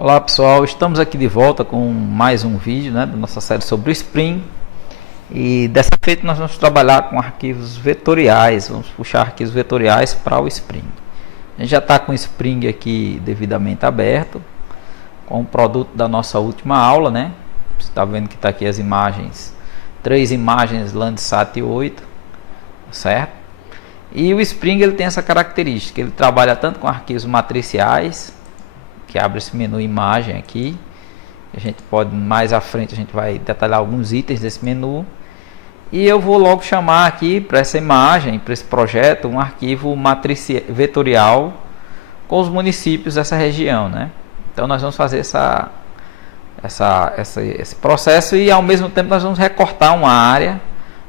Olá pessoal, estamos aqui de volta com mais um vídeo, da nossa série sobre o Spring. E dessa feita nós vamos trabalhar com arquivos vetoriais, vamos puxar arquivos vetoriais para o Spring. A gente já está com o Spring aqui devidamente aberto, com o produto da nossa última aula, Você está vendo que está aqui as imagens, 3 imagens Landsat 8, certo? E o Spring ele tem essa característica, ele trabalha tanto com arquivos matriciais, que abre esse menu imagem aqui. A gente pode, mais à frente, a gente vai detalhar alguns itens desse menu. E eu vou logo chamar aqui para essa imagem, para esse projeto, um arquivo vetorial com os municípios dessa região, Então nós vamos fazer esse processo e ao mesmo tempo nós vamos recortar uma área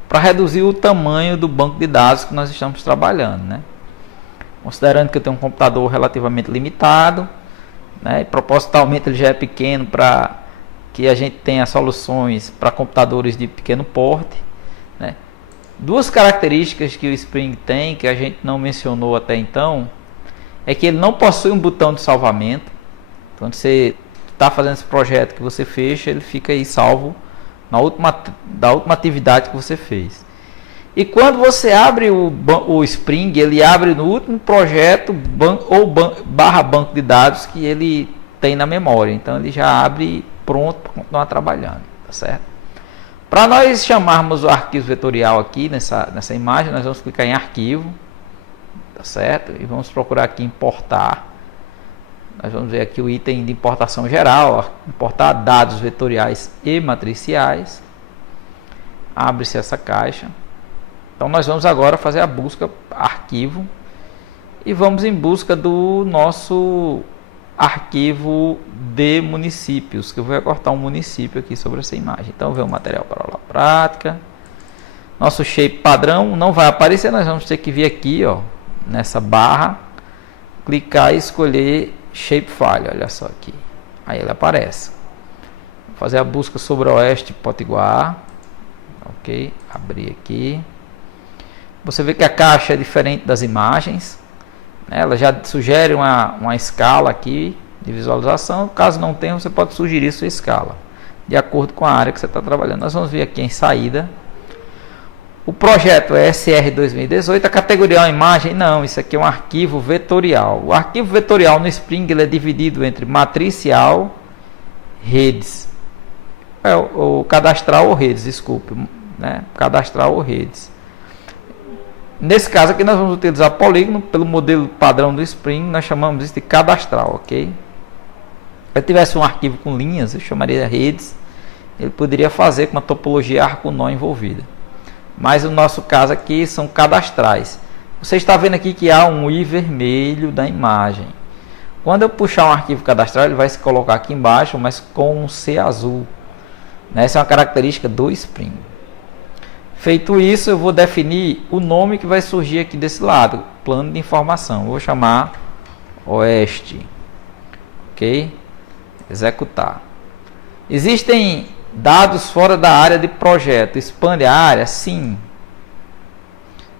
para reduzir o tamanho do banco de dados que nós estamos trabalhando, Considerando que eu tenho um computador relativamente limitado, e propositalmente ele já é pequeno para que a gente tenha soluções para computadores de pequeno porte, Duas características que o Spring tem, que a gente não mencionou até então, é que ele não possui um botão de salvamento. Quando você está fazendo esse projeto que você fecha, ele fica aí salvo da última atividade que você fez. E quando você abre o Spring, ele abre no último projeto barra banco de dados que ele tem na memória. Então ele já abre pronto para continuar trabalhando, tá certo? Para nós chamarmos o arquivo vetorial aqui nessa imagem, nós vamos clicar em arquivo, tá certo? E vamos procurar aqui importar. Nós vamos ver aqui o item de importação geral, importar dados vetoriais e matriciais. Abre-se essa caixa. Então nós vamos agora fazer a busca arquivo e vamos em busca do nosso arquivo de municípios, que eu vou recortar um município aqui sobre essa imagem. Então ver o material para aula prática. Nosso shape padrão não vai aparecer, nós vamos ter que vir aqui, nessa barra, clicar e escolher shapefile, olha só aqui. Aí ele aparece. Vou fazer a busca sobre Oeste Potiguar. OK, abrir aqui. Você vê que a caixa é diferente das imagens, ela já sugere uma escala aqui de visualização. Caso não tenha, você pode sugerir sua escala de acordo com a área que você está trabalhando. Nós vamos vir aqui em saída. O projeto é SR 2018, a categoria é uma imagem? Não, isso aqui é um arquivo vetorial. O arquivo vetorial no Spring ele é dividido entre matricial, redes, o cadastral ou redes, desculpe, cadastral ou redes. Nesse caso aqui nós vamos utilizar polígono, pelo modelo padrão do Spring, nós chamamos isso de cadastral, ok? Se eu tivesse um arquivo com linhas, eu chamaria redes, ele poderia fazer com uma topologia arco-nó envolvida. Mas no nosso caso aqui são cadastrais. Você está vendo aqui que há um i vermelho da imagem. Quando eu puxar um arquivo cadastral, ele vai se colocar aqui embaixo, mas com um C azul. Essa é uma característica do Spring. Feito isso, eu vou definir o nome que vai surgir aqui desse lado, plano de informação. Eu vou chamar Oeste. OK? Executar. Existem dados fora da área de projeto. Expande a área? Sim.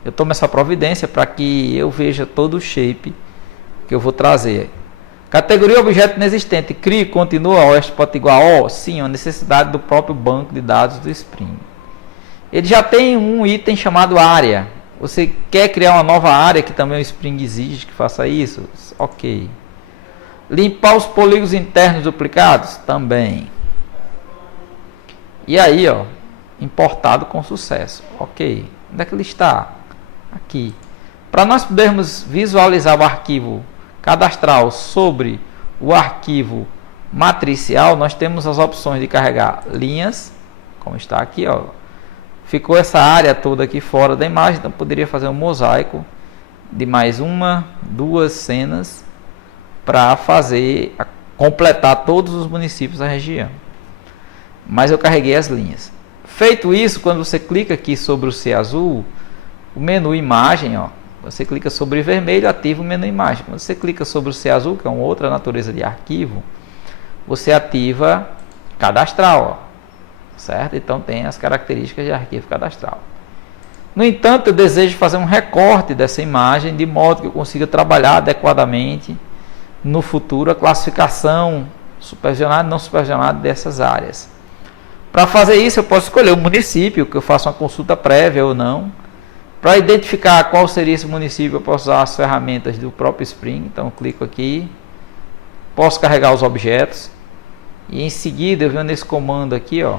Eu tomo essa providência para que eu veja todo o shape que eu vou trazer. Categoria objeto inexistente. CRI continua Oeste Potiguar? Sim, é uma necessidade do próprio banco de dados do Spring. Ele já tem um item chamado área. Você quer criar uma nova área que também o Spring exige que faça isso? OK. Limpar os polígonos internos duplicados? Também. E aí, importado com sucesso. OK. Onde é que ele está? Aqui. Para nós podermos visualizar o arquivo cadastral sobre o arquivo matricial, nós temos as opções de carregar linhas, como está aqui, Ficou essa área toda aqui fora da imagem, então poderia fazer um mosaico de mais uma, 2 cenas para completar todos os municípios da região. Mas eu carreguei as linhas. Feito isso, quando você clica aqui sobre o C azul, o menu imagem, você clica sobre vermelho, ativa o menu imagem. Quando você clica sobre o C azul, que é uma outra natureza de arquivo, você ativa cadastral, certo? Então tem as características de arquivo cadastral. No entanto, eu desejo fazer um recorte dessa imagem de modo que eu consiga trabalhar adequadamente no futuro a classificação supervisionado e não supervisionado dessas áreas. Para fazer isso, eu posso escolher o município, que eu faço uma consulta prévia ou não. Para identificar qual seria esse município, eu posso usar as ferramentas do próprio Spring. Então, eu clico aqui, posso carregar os objetos e em seguida eu venho nesse comando aqui, ó,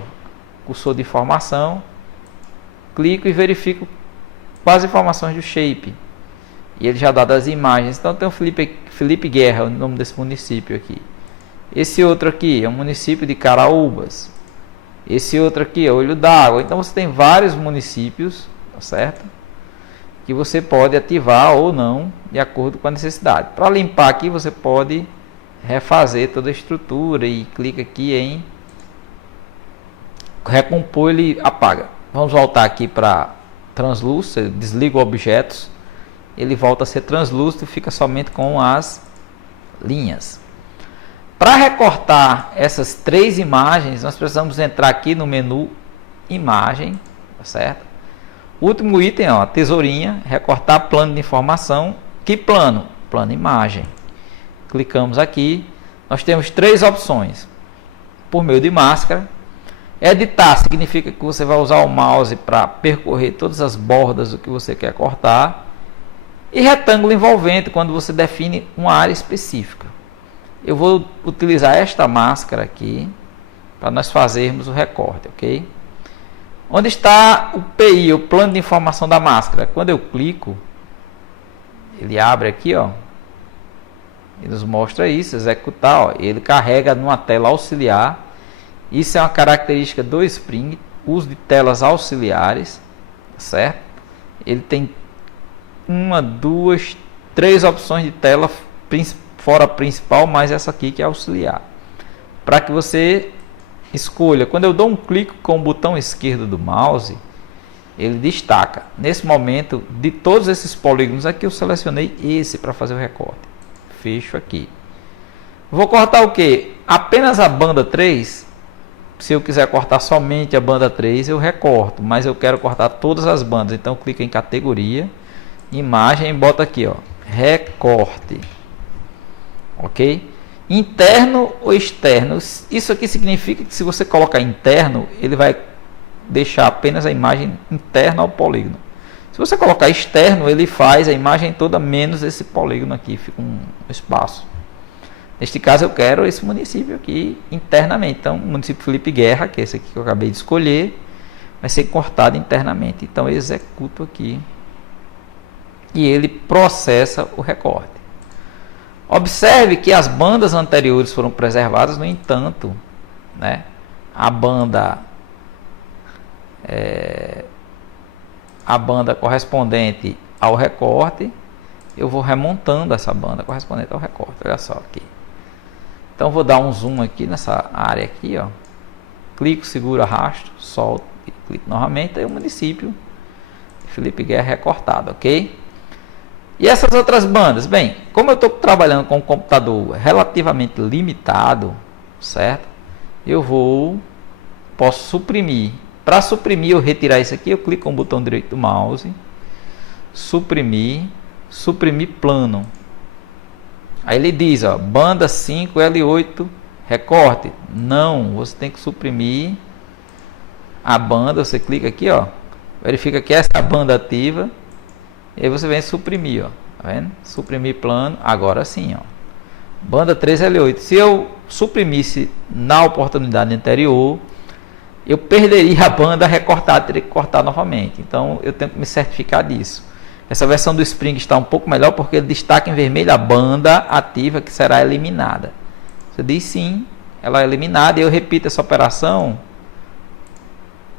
cursor de informação, clico e verifico quais informações do shape. E ele já dá das imagens. Então, tem o Felipe Guerra, o nome desse município aqui. Esse outro aqui é o município de Caraúbas. Esse outro aqui é Olho d'Água. Então você tem vários municípios, tá certo? Que você pode ativar ou não, de acordo com a necessidade. Para limpar aqui, você pode refazer toda a estrutura e clica aqui em recompor, ele apaga. Vamos voltar aqui para translúcido, desliga objetos, ele volta a ser translúcido e fica somente com as linhas. Para recortar essas 3 imagens, nós precisamos entrar aqui no menu Imagem, tá certo? Último item, ó, tesourinha, recortar plano de informação. Que plano? Plano imagem. Clicamos aqui, nós temos 3 opções. Por meio de máscara. Editar significa que você vai usar o mouse para percorrer todas as bordas do que você quer cortar. E retângulo envolvente, quando você define uma área específica. Eu vou utilizar esta máscara aqui para nós fazermos o recorte, ok? Onde está o PI, o plano de informação da máscara? Quando eu clico, ele abre aqui, ó, e nos mostra isso, executar, ó, ele carrega numa tela auxiliar. Isso é uma característica do Spring, uso de telas auxiliares, certo? Ele tem 1, 2, 3 opções de tela fora a principal, mais essa aqui que é auxiliar. Para que você escolha, quando eu dou um clique com o botão esquerdo do mouse, ele destaca. Nesse momento, de todos esses polígonos aqui, eu selecionei esse para fazer o recorte. Fecho aqui. Vou cortar o que? Apenas a banda 3. Se eu quiser cortar somente a banda 3, eu recorto. Mas eu quero cortar todas as bandas. Então, clica em categoria, imagem e bota aqui, ó, recorte. Ok? Interno ou externo? Isso aqui significa que se você colocar interno, ele vai deixar apenas a imagem interna ao polígono. Se você colocar externo, ele faz a imagem toda menos esse polígono aqui, fica um espaço. Neste caso eu quero esse município aqui internamente. Então, o município Felipe Guerra, que é esse aqui que eu acabei de escolher, vai ser cortado internamente. Então, eu executo aqui e ele processa o recorte. Observe que as bandas anteriores foram preservadas, no entanto, né, a banda correspondente ao recorte, eu vou remontando essa banda correspondente ao recorte. Olha só aqui. Então vou dar um zoom aqui nessa área aqui, ó. Clico, seguro, arrasto, solto e clico novamente, aí o município Felipe Guerra recortado, ok? E essas outras bandas? Bem, como eu estou trabalhando com um computador relativamente limitado, certo? Posso suprimir. Para suprimir ou retirar isso aqui, eu clico com o botão direito do mouse, suprimir plano. Aí ele diz, ó, banda 5 L8 recorte. Não, você tem que suprimir a banda. Você clica aqui, ó, verifica que essa é a banda ativa. E aí você vem suprimir, ó, tá vendo? Suprimir plano, agora sim, ó. Banda 3L8. Se eu suprimisse na oportunidade anterior, eu perderia a banda recortada, teria que cortar novamente. Então eu tenho que me certificar disso. Essa versão do Spring está um pouco melhor porque ele destaca em vermelho a banda ativa que será eliminada. Você diz sim, ela é eliminada, e eu repito essa operação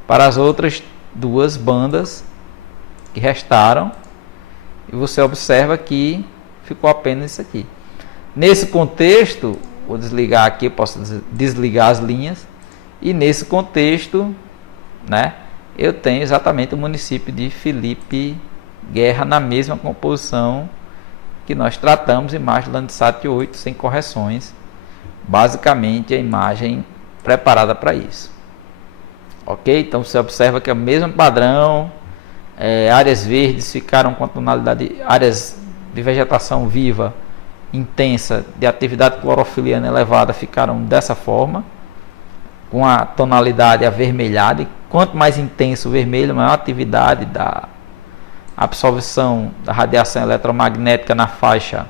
para as outras 2 bandas que restaram. E você observa que ficou apenas isso aqui. Nesse contexto, vou desligar aqui, eu posso desligar as linhas. E nesse contexto, né, eu tenho exatamente o município de Felipe Guerra na mesma composição que nós tratamos, imagem Landsat 8 sem correções. Basicamente a imagem preparada para isso. Ok? Então você observa que é o mesmo padrão. Áreas verdes ficaram com a tonalidade, áreas de vegetação viva intensa de atividade clorofiliana elevada ficaram dessa forma, com a tonalidade avermelhada. E quanto mais intenso o vermelho, maior a atividade da absorção da radiação eletromagnética na faixa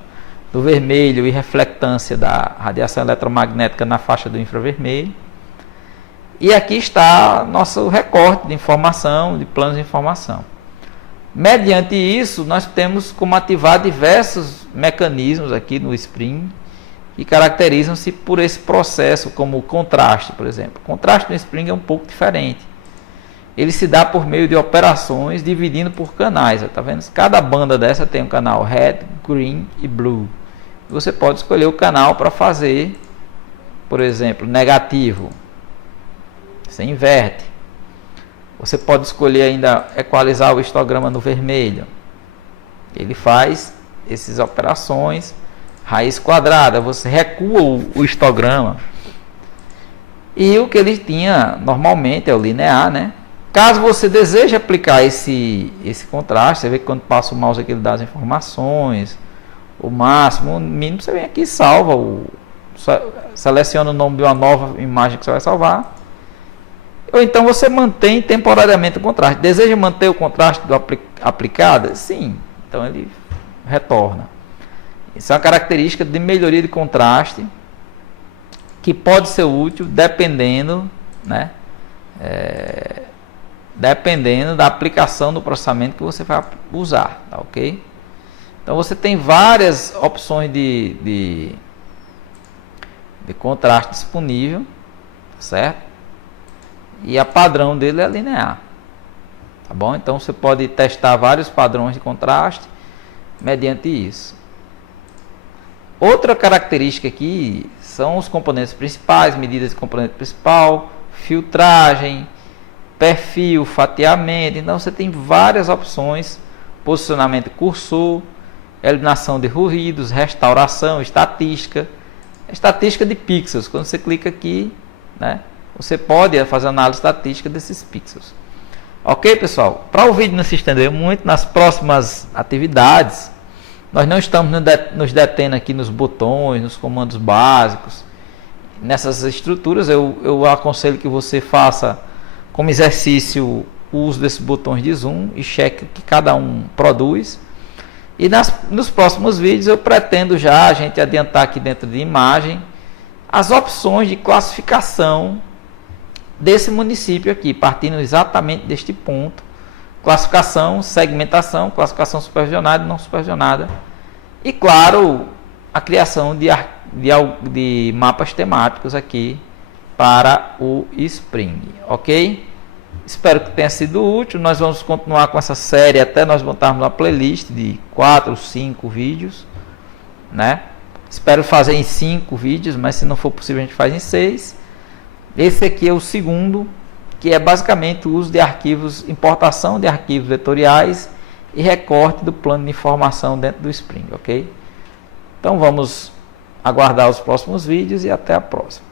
do vermelho e reflectância da radiação eletromagnética na faixa do infravermelho. E aqui está nosso recorte de informação, de planos de informação. Mediante isso, nós temos como ativar diversos mecanismos aqui no Spring que caracterizam-se por esse processo, como o contraste, por exemplo. O contraste no Spring é um pouco diferente. Ele se dá por meio de operações dividindo por canais. Tá vendo? Cada banda dessa tem um canal Red, Green e Blue. Você pode escolher o canal para fazer, por exemplo, negativo. Você inverte. Você pode escolher ainda equalizar o histograma no vermelho. Ele faz essas operações. Raiz quadrada, você recua o histograma. E o que ele tinha normalmente é o linear, né? Caso você deseje aplicar esse contraste, você vê que quando passa o mouse aqui ele dá as informações, o máximo, o mínimo, você vem aqui e salva, seleciona o nome de uma nova imagem que você vai salvar. Ou então você mantém temporariamente o contraste. Deseja manter o contraste aplicado? Sim. Então ele retorna. Isso é uma característica de melhoria de contraste que pode ser útil dependendo, né? Dependendo da aplicação do processamento que você vai usar, tá ok? Então você tem várias opções de contraste disponível, certo? E a padrão dele é linear, tá bom? Então você pode testar vários padrões de contraste mediante isso. Outra característica aqui são os componentes principais, medidas de componente principal, filtragem, perfil, fatiamento. Então você tem várias opções: posicionamento cursor, eliminação de ruídos, restauração, estatística de pixels. Quando você clica aqui, né, você pode fazer análise estatística desses pixels. Ok, pessoal? Para o vídeo não se estender muito, nas próximas atividades, nós não estamos nos detendo aqui nos botões, nos comandos básicos. Nessas estruturas, eu aconselho que você faça como exercício o uso desses botões de zoom e cheque o que cada um produz. E nos próximos vídeos eu pretendo já a gente adiantar aqui dentro de imagem as opções de classificação desse município aqui, partindo exatamente deste ponto: classificação, segmentação, classificação supervisionada e não supervisionada, e claro, a criação de mapas temáticos aqui para o Spring, ok? Espero que tenha sido útil. Nós vamos continuar com essa série até nós montarmos uma playlist de 4 ou 5 vídeos, né? Espero fazer em 5 vídeos, mas se não for possível a gente faz em 6. Esse aqui é o segundo, que é basicamente o uso de arquivos, importação de arquivos vetoriais e recorte do plano de informação dentro do Spring, ok? Então vamos aguardar os próximos vídeos e até a próxima.